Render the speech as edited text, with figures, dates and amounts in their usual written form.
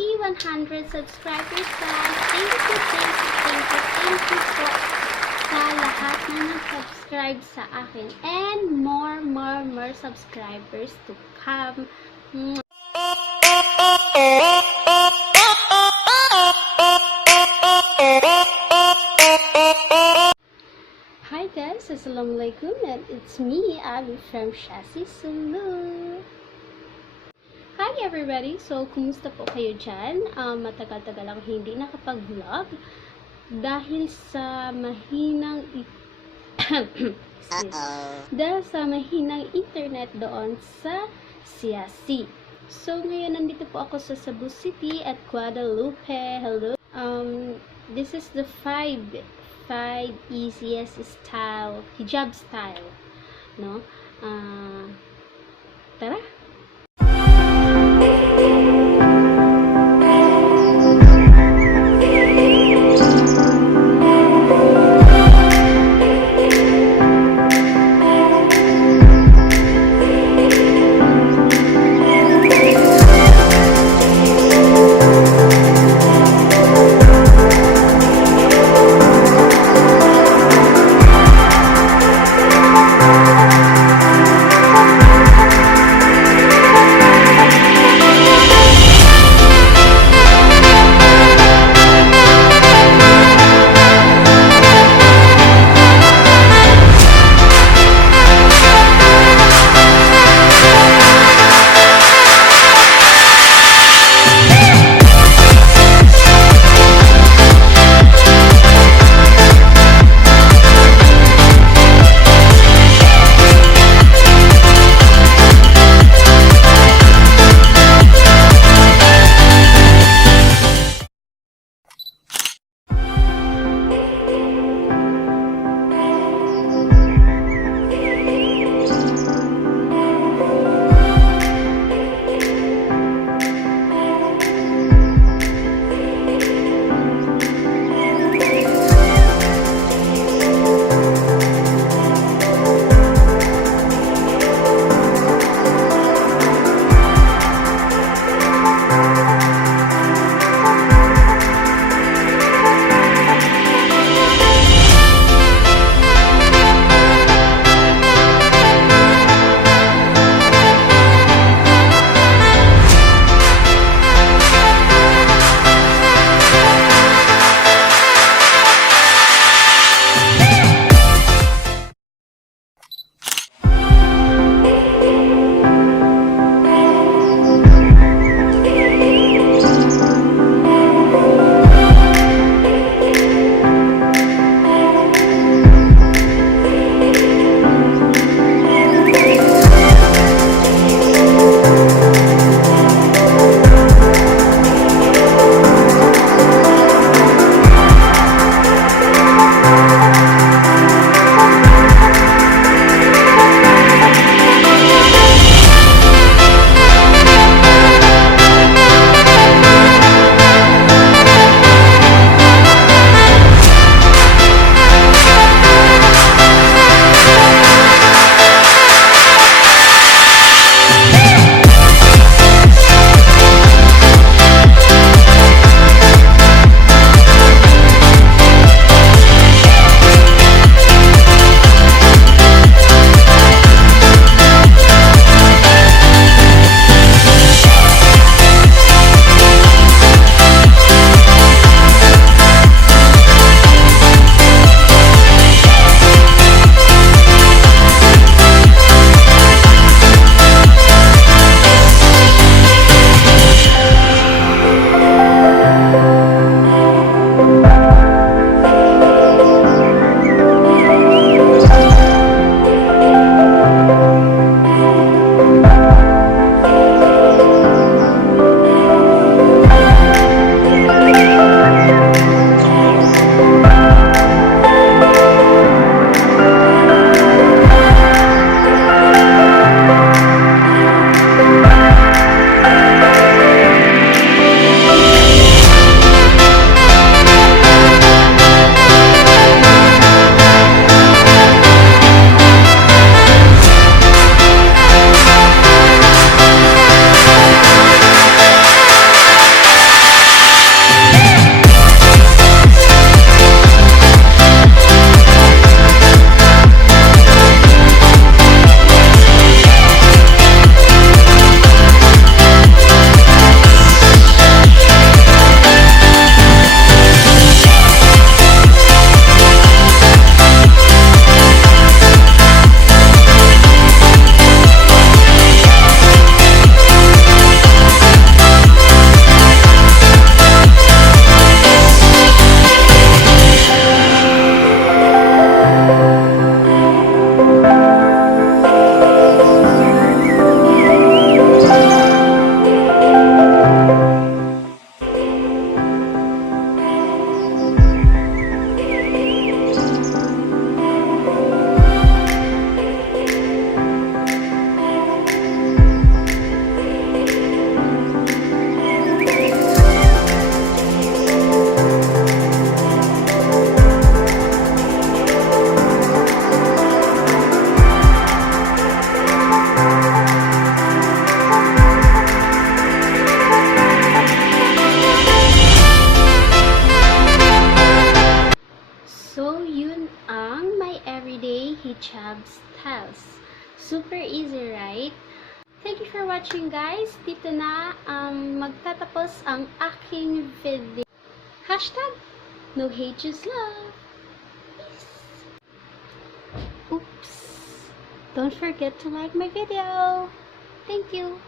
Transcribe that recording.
Happy 100 subscribers, guys! Thank you po sa lahat na nag-subscribe sa akin. And more subscribers to come. Hi guys, Assalamualaikum, and it's me, Abby from Shasi Sulu. Hi everybody! So, kumusta po kayo dyan? Matagal-tagal ako hindi nakapag-vlog dahil sa mahinang internet doon sa Siasi. So, ngayon nandito po ako sa Cebu City at Guadalupe. Hello! This is the 5 easiest style, hijab style, no? Tara! styles. Super easy, right? Thank you for watching, guys. Dito na magtatapos ang aking video. Hashtag no hate, just love. Peace. Oops. Don't forget to like my video. Thank you.